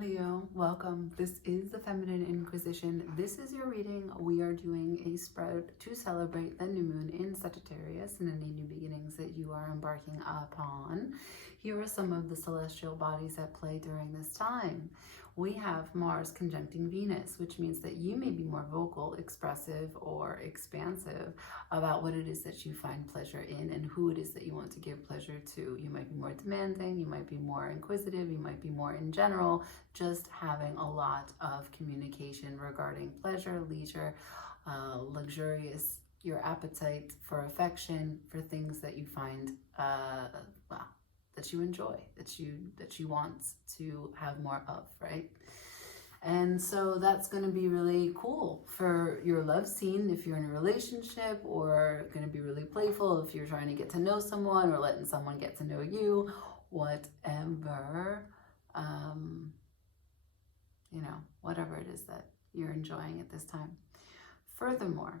Leo, welcome. This is the Feminine Inquisition. This is your reading. We are doing a spread to celebrate the new moon in Sagittarius and any new beginnings that you are embarking upon. Here are some of the celestial bodies at play during this time. We have Mars conjuncting Venus, which means that you may be more vocal, expressive, or expansive about what it is that you find pleasure in and who it is that you want to give pleasure to. You might be more demanding, you might be more inquisitive, you might be more in general, just having a lot of communication regarding pleasure, leisure, luxurious, your appetite for affection, for things that you find, that you enjoy, that you want to have more of, right? And so that's going to be really cool for your love scene if you're in a relationship, or going to be really playful if you're trying to get to know someone or letting someone get to know you, whatever, whatever it is that you're enjoying at this time. Furthermore,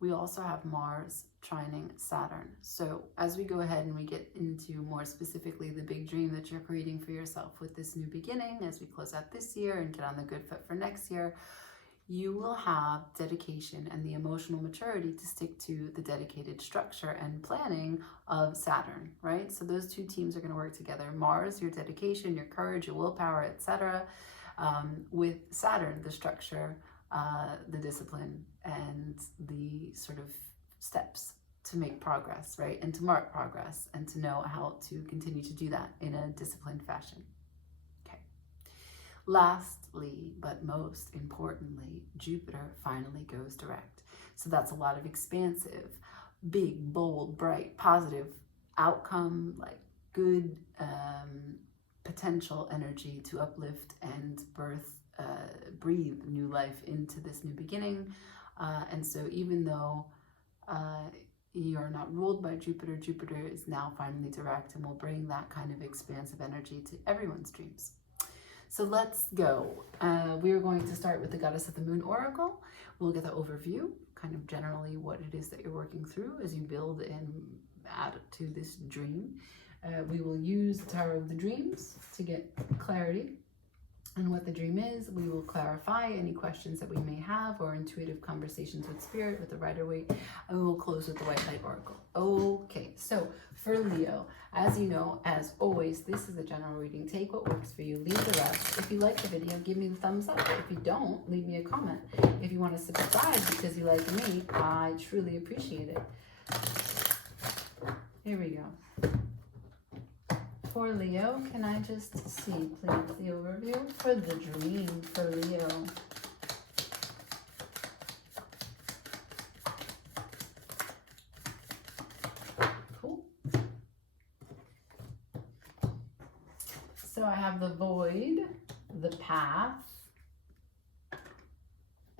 we also have Mars trining Saturn. So as we go ahead and we get into more specifically the big dream that you're creating for yourself with this new beginning, as we close out this year and get on the good foot for next year, you will have dedication and the emotional maturity to stick to the dedicated structure and planning of Saturn, right? So those two teams are going to work together. Mars, your dedication, your courage, your willpower, etc. With Saturn, the structure, the discipline, and the sort of steps to make progress, right? And to mark progress and to know how to continue to do that in a disciplined fashion. Okay. Lastly, but most importantly, Jupiter finally goes direct. So that's a lot of expansive, big, bold, bright, positive outcome, like good potential energy to uplift and breathe new life into this new beginning. And so even though you're not ruled by Jupiter, Jupiter is now finally direct and will bring that kind of expansive energy to everyone's dreams. So let's go. We are going to start with the Goddess of the Moon Oracle. We'll get the overview, kind of generally what it is that you're working through as you build and add to this dream. We will use the Tower of the Dreams to get clarity on what the dream is. We will clarify any questions that we may have or intuitive conversations with Spirit, with the Rider-Waite, and we will close with the White Light Oracle. Okay, so for Leo, as you know, as always, this is a general reading. Take what works for you, leave the rest. If you like the video, give me the thumbs up. If you don't, leave me a comment. If you want to subscribe because you like me, I truly appreciate it. Here we go. For Leo, can I just see, please, the overview for the dream for Leo? Cool. So I have the void, the path,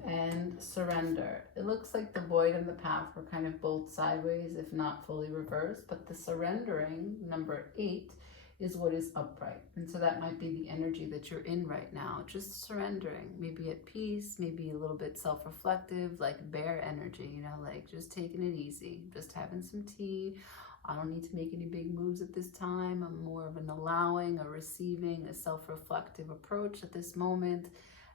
and surrender. It looks like the void and the path were kind of both sideways, if not fully reversed, but the surrendering, number 8, is what is upright. And so that might be the energy that you're in right now, just surrendering, maybe at peace, maybe a little bit self-reflective, like bear energy, like just taking it easy, just having some tea. I don't need to make any big moves at this time. I'm more of an allowing, a receiving, a self-reflective approach at this moment,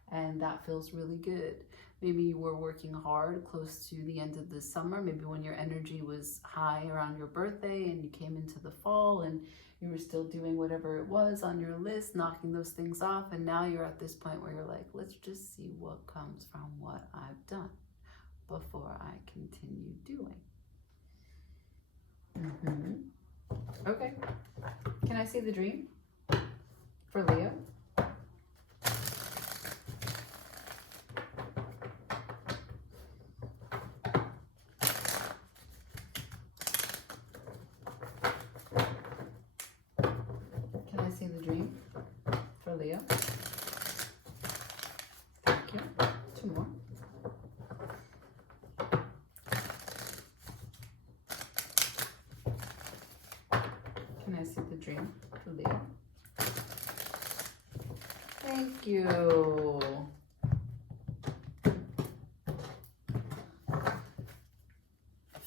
and that feels really good. Maybe you were working hard close to the end of the summer, maybe when your energy was high around your birthday and you came into the fall and you were still doing whatever it was on your list, knocking those things off, and now you're at this point where you're like, let's just see what comes from what I've done before I continue doing. Okay. Can I see the dream for Leo? See the dream for Leo. Thank you. 2 more. Can I see the dream for Leo? Thank you.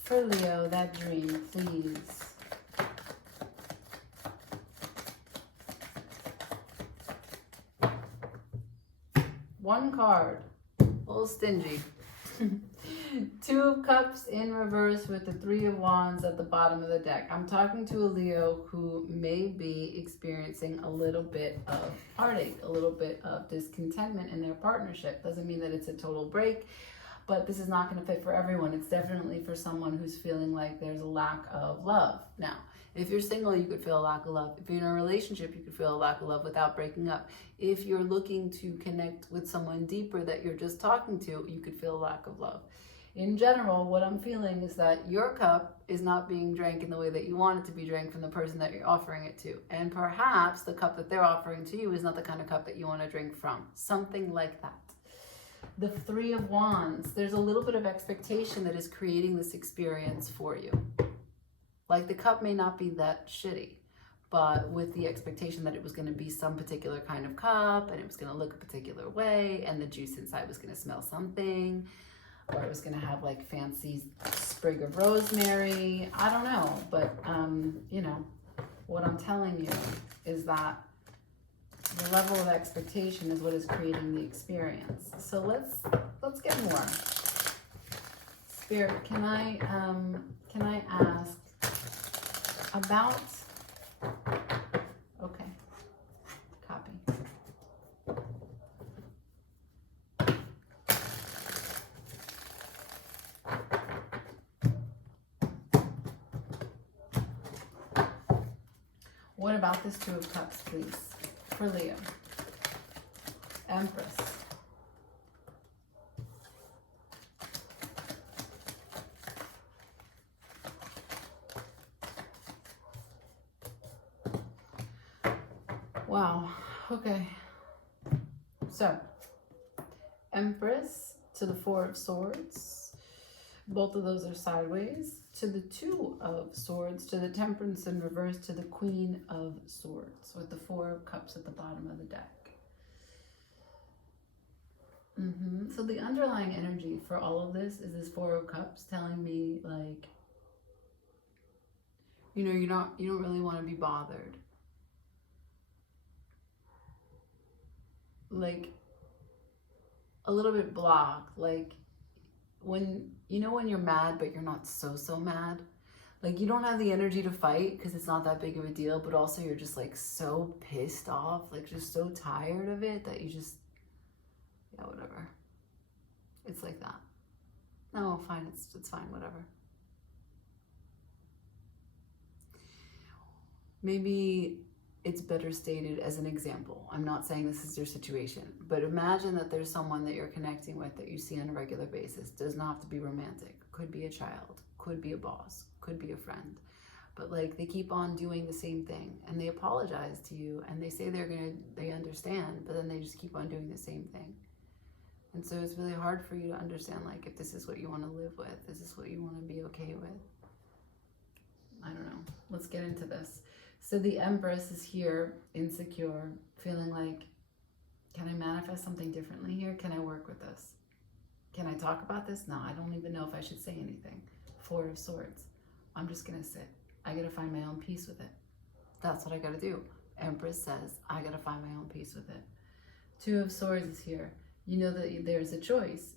For Leo, that dream, please. one card. A little stingy. Two of Cups in reverse with the Three of Wands at the bottom of the deck. I'm talking to a Leo who may be experiencing a little bit of heartache, a little bit of discontentment in their partnership. Doesn't mean that it's a total break, but this is not going to fit for everyone. It's definitely for someone who's feeling like there's a lack of love. Now, if you're single, you could feel a lack of love. If you're in a relationship, you could feel a lack of love without breaking up. If you're looking to connect with someone deeper that you're just talking to, you could feel a lack of love. In general, what I'm feeling is that your cup is not being drank in the way that you want it to be drank from the person that you're offering it to. And perhaps the cup that they're offering to you is not the kind of cup that you want to drink from. Something like that. The Three of Wands, there's a little bit of expectation that is creating this experience for you. Like the cup may not be that shitty, but with the expectation that it was going to be some particular kind of cup and it was going to look a particular way and the juice inside was going to smell something, or it was going to have like fancy sprig of rosemary. I don't know, but you know, what I'm telling you is that the level of expectation is what is creating the experience. So let's get more. Spirit, can I ask about, okay, copy. What about this Two of Cups, please, for Leo? Empress. Wow, okay. So, Empress to the Four of Swords. Both of those are sideways. To the Two of Swords, to the Temperance in reverse, to the Queen of Swords, with the Four of Cups at the bottom of the deck. So the underlying energy for all of this is this Four of Cups telling me, like, you know, you don't really want to be bothered. Like, a little bit blocked, like, when, you know, when you're mad, but you're not so mad, like you don't have the energy to fight because it's not that big of a deal, but also you're just like so pissed off, like just so tired of it that you just, yeah, whatever. It's like that. No, fine, it's fine, whatever. Maybe it's better stated as an example. I'm not saying this is your situation, but imagine that there's someone that you're connecting with that you see on a regular basis. Does not have to be romantic. Could be a child, could be a boss, could be a friend. But like they keep on doing the same thing and they apologize to you and they say they understand, but then they just keep on doing the same thing. And so it's really hard for you to understand, like, if this is what you want to live with, is this what you want to be okay with? I don't know. Let's get into this. So the Empress is here, insecure, feeling like, can I manifest something differently here? Can I work with this? Can I talk about this? No, I don't even know if I should say anything. Four of Swords. I'm just going to sit. I got to find my own peace with it. That's what I got to do. Empress says, I got to find my own peace with it. Two of Swords is here. You know that there's a choice.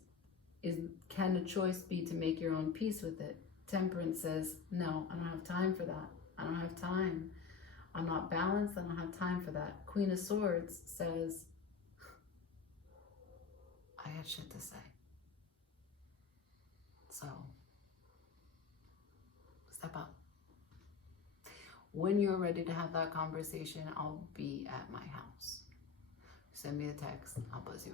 Can a choice be to make your own peace with it? Temperance says, no, I don't have time for that. I don't have time. I'm not balanced. I don't have time for that. Queen of Swords says, I got shit to say. So, step up. When you're ready to have that conversation, I'll be at my house. Send me a text. I'll buzz you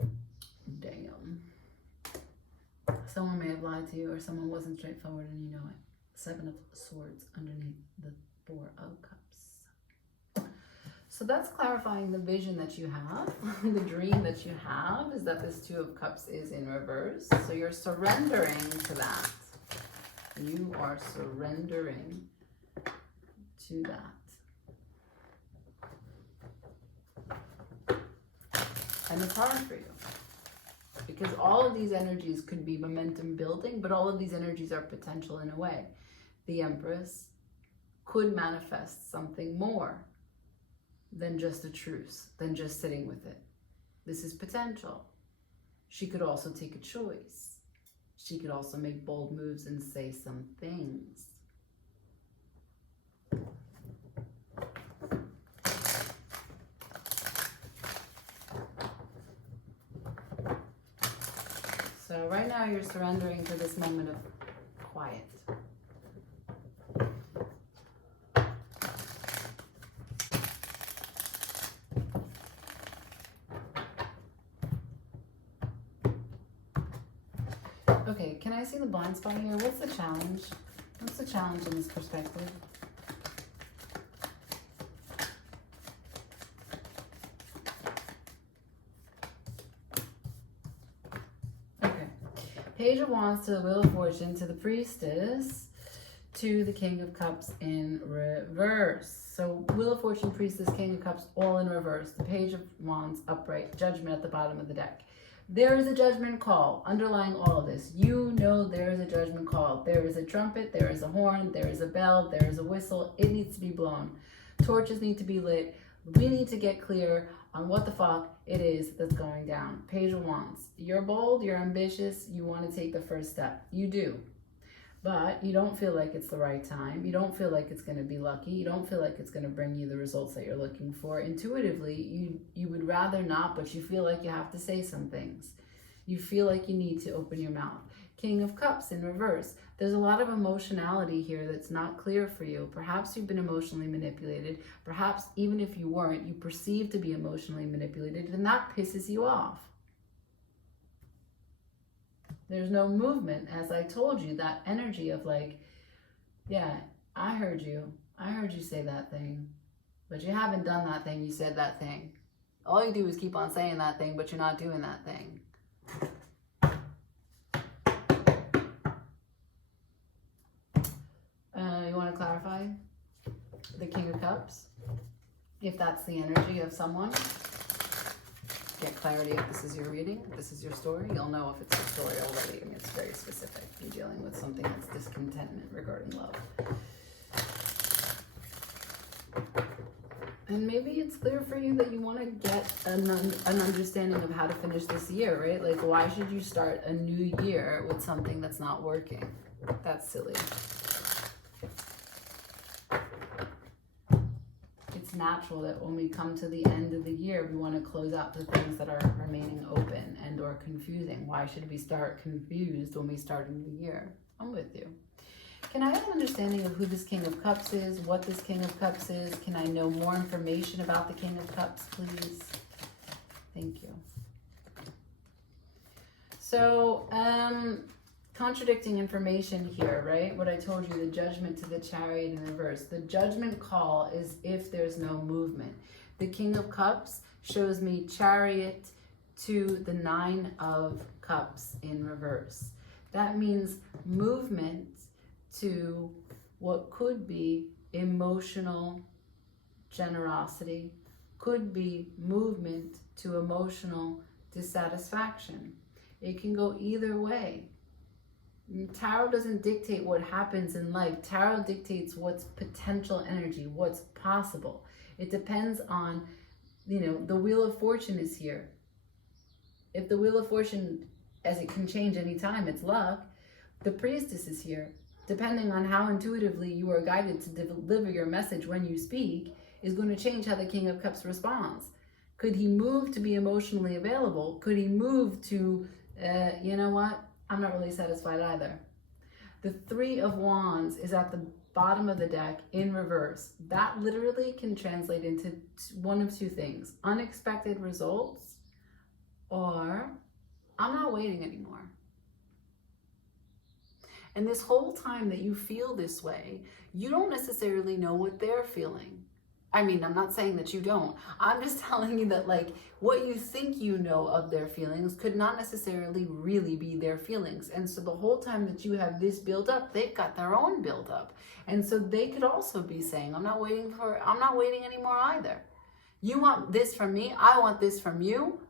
in. Damn. Someone may have lied to you, or someone wasn't straightforward and you know it. Seven of Swords underneath the Four of Cups. So that's clarifying the vision that you have. The dream that you have is that this Two of Cups is in reverse. So you're surrendering to that. You are surrendering to that. And it's hard for you. Because all of these energies could be momentum building, but all of these energies are potential in a way. The Empress could manifest something more. than just a truce, than just sitting with it. This is potential. She could also take a choice. She could also make bold moves and say some things. So right now you're surrendering to this moment of quiet. Okay, can I see the blind spot here? What's the challenge? What's the challenge in this perspective? Okay. Page of Wands to the Wheel of Fortune, to the Priestess, to the King of Cups in reverse. So Wheel of Fortune, Priestess, King of Cups, all in reverse. The Page of Wands upright, Judgment at the bottom of the deck. There is a judgment call underlying all of this. You know there is a judgment call. There is a trumpet, there is a horn, there is a bell, there is a whistle. It needs to be blown. Torches need to be lit. We need to get clear on what the fuck it is that's going down. Page of Wands. You're bold, you're ambitious, you want to take the first step. You do. But you don't feel like it's the right time. You don't feel like it's going to be lucky. You don't feel like it's going to bring you the results that you're looking for. Intuitively, you would rather not, but you feel like you have to say some things. You feel like you need to open your mouth. King of Cups in reverse. There's a lot of emotionality here that's not clear for you. Perhaps you've been emotionally manipulated. Perhaps even if you weren't, you perceive to be emotionally manipulated, and that pisses you off. There's no movement. As I told you, that energy of like, yeah, I heard you say that thing, but you haven't done that thing. You said that thing. All you do is keep on saying that thing, but you're not doing that thing. You want to clarify the King of Cups? If that's the energy of someone, get clarity if this is your reading, if this is your story. You'll know if it's your story already. I mean, it's very specific. You're dealing with something that's discontentment regarding love. And maybe it's clear for you that you want to get an understanding of how to finish this year, right? Like, why should you start a new year with something that's not working? That's silly. Natural that when we come to the end of the year, we want to close out the things that are remaining open and or confusing. Why should we start confused when we start a new year? I'm with you. Can I have an understanding of who this King of Cups is, what this King of Cups is? Can I know more information about the King of Cups, please? Thank you. So, contradicting information here, right? What I told you, the Judgment to the Chariot in reverse. The judgment call is if there's no movement. The King of Cups shows me Chariot to the Nine of Cups in reverse. That means movement to what could be emotional generosity, could be movement to emotional dissatisfaction. It can go either way. Tarot doesn't dictate what happens in life. Tarot dictates what's potential energy, what's possible. It depends on, the Wheel of Fortune is here. If the Wheel of Fortune, as it can change any time, it's luck, the Priestess is here. Depending on how intuitively you are guided to deliver your message when you speak, is going to change how the King of Cups responds. Could he move to be emotionally available? Could he move to, you know what? I'm not really satisfied either. The Three of Wands is at the bottom of the deck in reverse. That literally can translate into one of two things: unexpected results, or I'm not waiting anymore. And this whole time that you feel this way, you don't necessarily know what they're feeling. I mean, I'm not saying that you don't. I'm just telling you that, like, what you think you know of their feelings could not necessarily really be their feelings. And so the whole time that you have this build up, they've got their own build up. And so they could also be saying, I'm not waiting anymore either. You want this from me, I want this from you.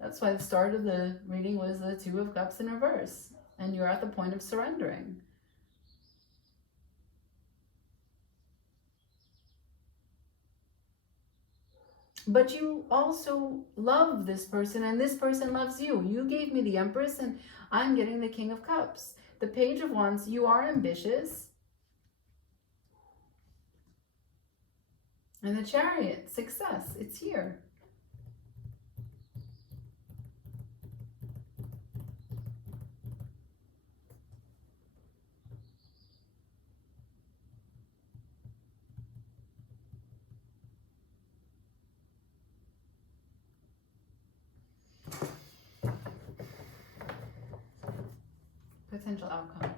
That's why the start of the reading was the Two of Cups in reverse. And you're at the point of surrendering. But you also love this person, and this person loves you. You gave me the Empress, and I'm getting the King of Cups. The Page of Wands, you are ambitious. And the Chariot, success, it's here. Potential outcome.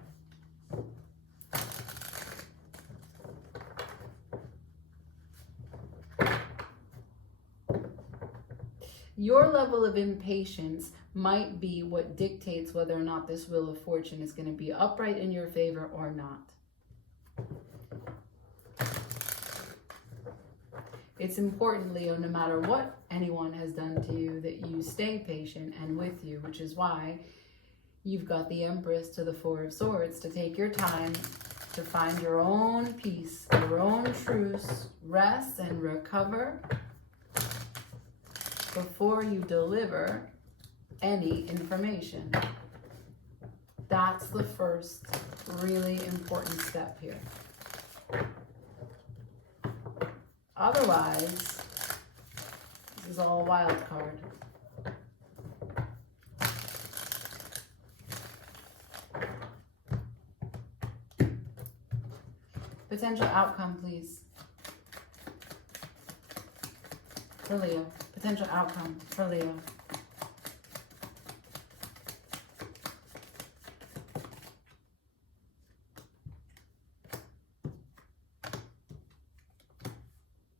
Your level of impatience might be what dictates whether or not this Wheel of Fortune is going to be upright in your favor or not. It's important, Leo, no matter what anyone has done to you, that you stay patient and with you, which is why you've got the Empress to the Four of Swords, to take your time to find your own peace, your own truce, rest and recover before you deliver any information. That's the first really important step here. Otherwise, this is all a wild card. Potential outcome, please. For Leo. Potential outcome for Leo.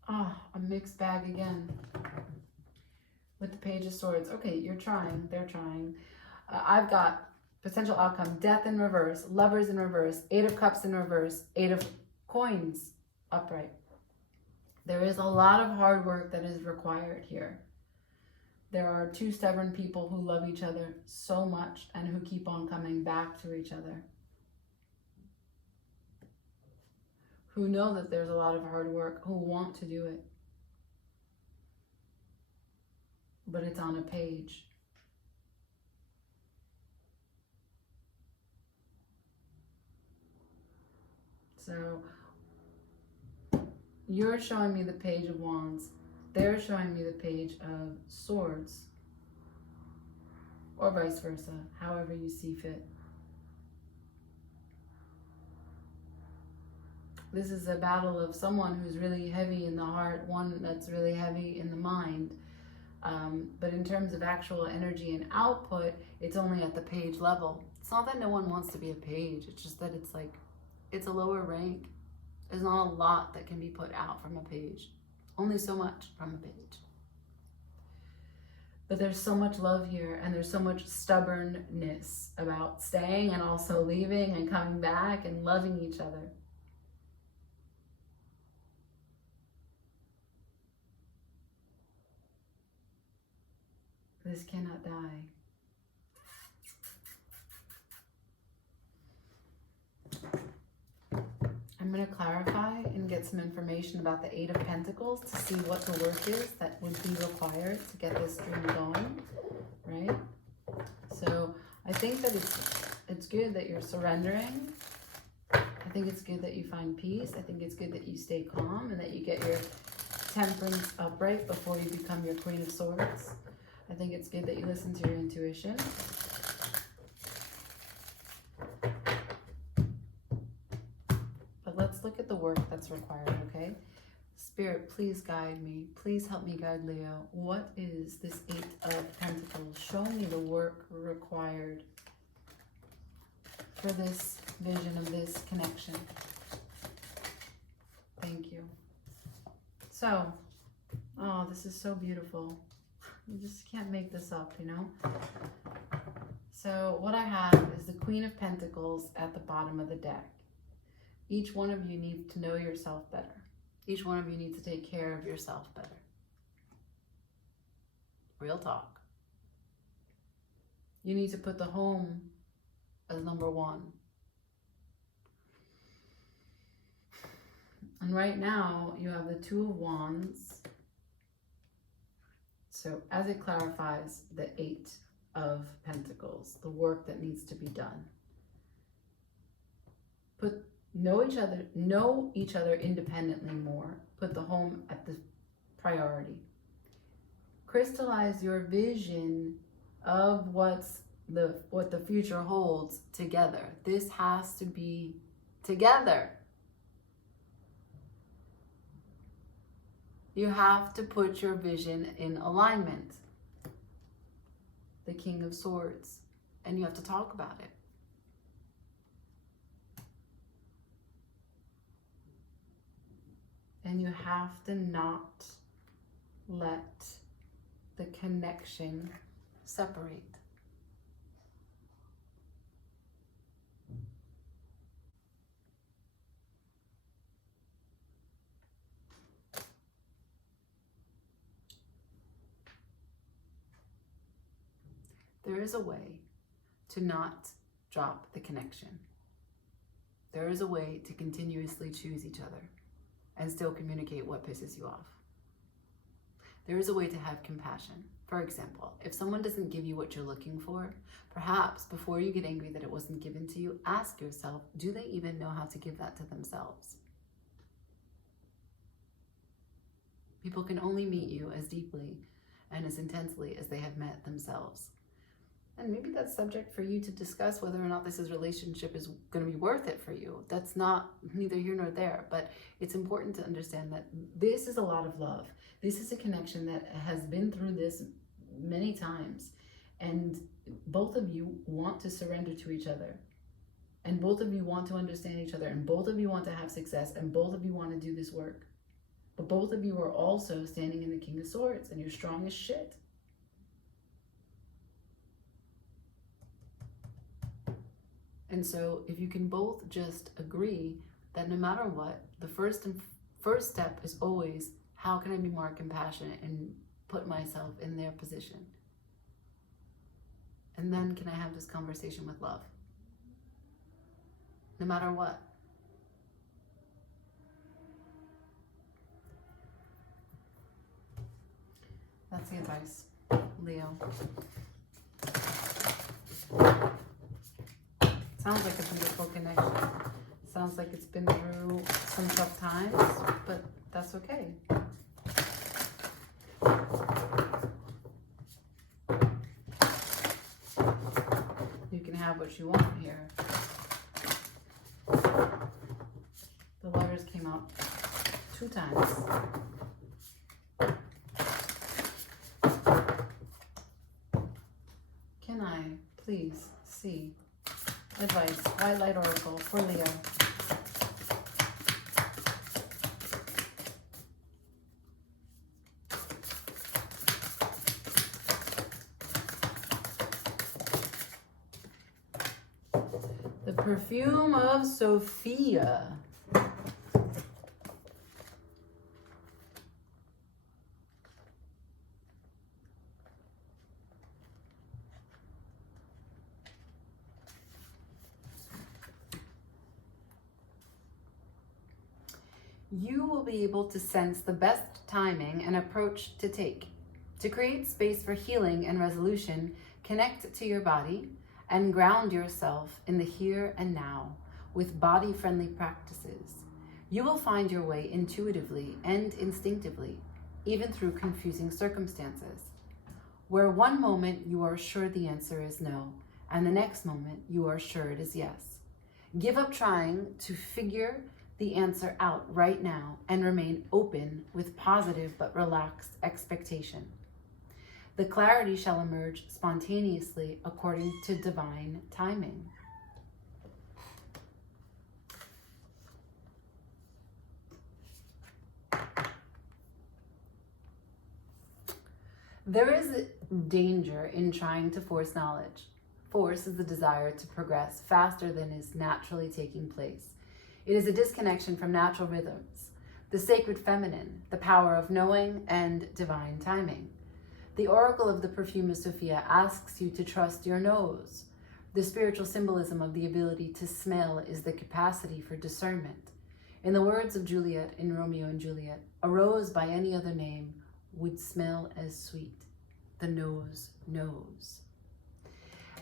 A mixed bag again. With the Page of Swords. Okay, you're trying. They're trying. I've got potential outcome. Death in reverse. Lovers in reverse. Eight of Cups in reverse. Eight of Coins upright. There is a lot of hard work that is required here. There are two stubborn people who love each other so much and who keep on coming back to each other. Who know that there's a lot of hard work, who want to do it. But it's on a page. So you're showing me the Page of Wands. They're showing me the Page of Swords. Or vice versa, however you see fit. This is a battle of someone who's really heavy in the heart, one that's really heavy in the mind. But in terms of actual energy and output, it's only at the page level. It's not that no one wants to be a page. It's just that it's like, it's a lower rank. There's not a lot that can be put out from a page. Only so much from a page. But there's so much love here, and there's so much stubbornness about staying and also leaving and coming back and loving each other. This cannot die. I'm going to clarify and get some information about the Eight of Pentacles to see what the work is that would be required to get this dream going, right? So I think that it's good that you're surrendering. I think it's good that you find peace. I think it's good that you stay calm and that you get your temperance upright before you become your Queen of Swords. I think it's good that you listen to your intuition. But let's look at the work that's required, okay? Spirit, please guide me. Please help me guide Leo. What is this Eight of Pentacles? Show me the work required for this vision of this connection. Thank you. So, oh, this is so beautiful. You just can't make this up, you know? So what I have is the Queen of Pentacles at the bottom of the deck. Each one of you needs to know yourself better. Each one of you needs to take care of yourself better. Real talk. You need to put the home as number one. And right now, you have the Two of Wands So as it clarifies the 8 of Pentacles, the work that needs to be done. Know each other independently more. Put the home at the priority. Crystallize your vision of what the future holds together. This has to be together. You have to put your vision in alignment. The King of Swords. And you have to talk about it. And you have to not let the connection separate. There is a way to not drop the connection. There is a way to continuously choose each other and still communicate what pisses you off. There is a way to have compassion. For example, if someone doesn't give you what you're looking for, perhaps before you get angry that it wasn't given to you, ask yourself, do they even know how to give that to themselves? People can only meet you as deeply and as intensely as they have met themselves. And maybe that's subject for you to discuss whether or not this relationship is going to be worth it for you. That's not neither here nor there, but it's important to understand that this is a lot of love. This is a connection that has been through this many times, and both of you want to surrender to each other, and both of you want to understand each other, and both of you want to have success, and both of you want to do this work. But both of you are also standing in the King of Swords, and you're strong as shit. And so if you can both just agree that no matter what, the first step is always, how can I be more compassionate and put myself in their position? And then can I have this conversation with love? No matter what. That's the advice, Leo. Sounds like a beautiful connection. Sounds like it's been through some tough times, but that's okay. You can have what you want here. The letters came out 2 times. Can I please see advice, White Light Oracle for Leo? The perfume of Sophia. You will be able to sense the best timing and approach to take. To create space for healing and resolution, connect to your body and ground yourself in the here and now with body-friendly practices. You will find your way intuitively and instinctively, even through confusing circumstances, where one moment you are sure the answer is no, and the next moment you are sure it is yes. Give up trying to figure the answer out right now and remain open with positive but relaxed expectation. The clarity shall emerge spontaneously according to divine timing. There is danger in trying to force knowledge. Force is the desire to progress faster than is naturally taking place. It is a disconnection from natural rhythms, the sacred feminine, the power of knowing, and divine timing. The oracle of the perfume of Sophia asks you to trust your nose. The spiritual symbolism of the ability to smell is the capacity for discernment. In the words of Juliet in Romeo and Juliet, a rose by any other name would smell as sweet. the nose knows.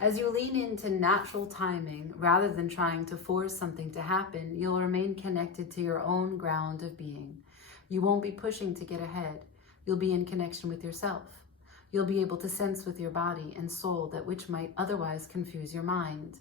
As you lean into natural timing, rather than trying to force something to happen, you'll remain connected to your own ground of being. You won't be pushing to get ahead. You'll be in connection with yourself. You'll be able to sense with your body and soul that which might otherwise confuse your mind.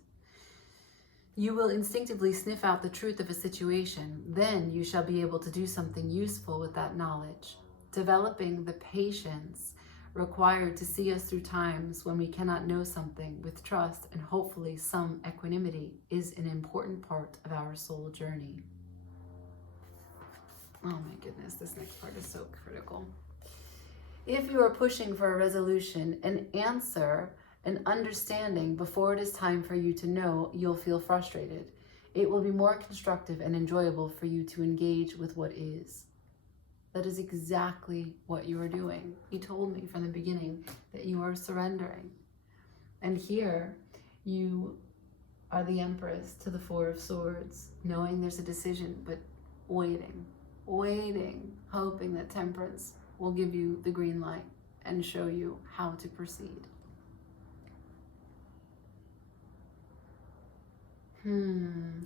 You will instinctively sniff out the truth of a situation. Then you shall be able to do something useful with that knowledge. Developing the patience required to see us through times when we cannot know something with trust and hopefully some equanimity is an important part of our soul journey. Oh my goodness, this next part is so critical. If you are pushing for a resolution, an answer, an understanding before it is time for you to know, you'll feel frustrated. It will be more constructive and enjoyable for you to engage with what is. That is exactly what you are doing. You told me from the beginning that you are surrendering. And here you are the Empress to the Four of Swords, knowing there's a decision, but waiting, hoping that Temperance will give you the green light and show you how to proceed.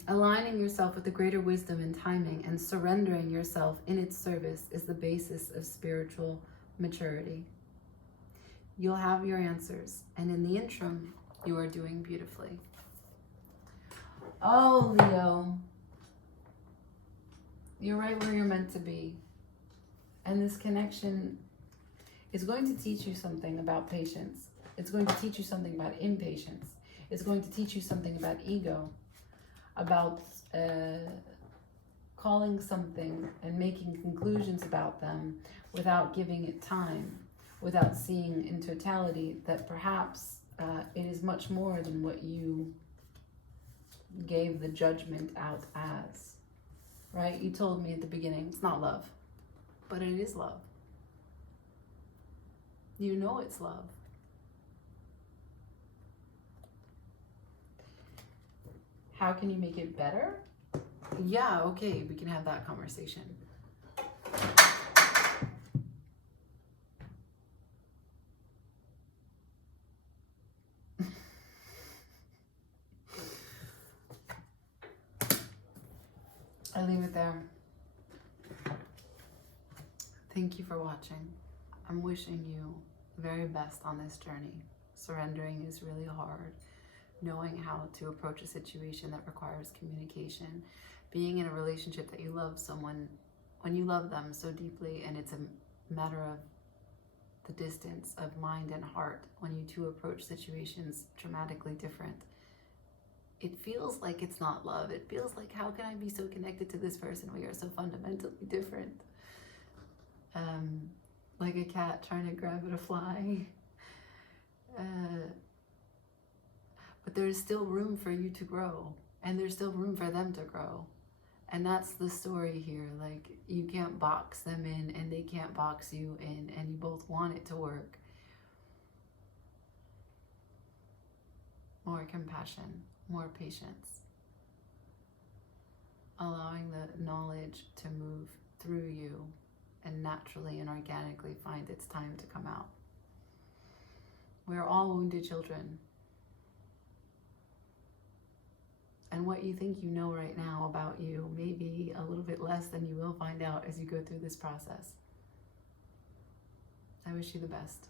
Aligning yourself with the greater wisdom and timing and surrendering yourself in its service is the basis of spiritual maturity. You'll have your answers, and in the interim, you are doing beautifully. Oh, Leo, you're right where you're meant to be. And this connection is going to teach you something about patience. It's going to teach you something about impatience. It's going to teach you something about ego, about calling something and making conclusions about them without giving it time, without seeing in totality that perhaps it is much more than what you gave the judgment out as, right? You told me at the beginning, it's not love, but it is love. You know it's love. How can you make it better? Yeah, okay, we can have that conversation. I leave it there. Thank you for watching. I'm wishing you the very best on this journey. Surrendering is really hard. Knowing how to approach a situation that requires communication. Being in a relationship that you love someone, when you love them so deeply and it's a matter of the distance of mind and heart, when you two approach situations dramatically different, it feels like it's not love. It feels like, how can I be so connected to this person? We are so fundamentally different. Like a cat trying to grab at a fly. But there's still room for you to grow, and there's still room for them to grow. And that's the story here. Like, you can't box them in and they can't box you in, and you both want it to work. More compassion, more patience. Allowing the knowledge to move through you and naturally and organically find its time to come out. We're all wounded children. And what you think you know right now about you may be a little bit less than you will find out as you go through this process. I wish you the best.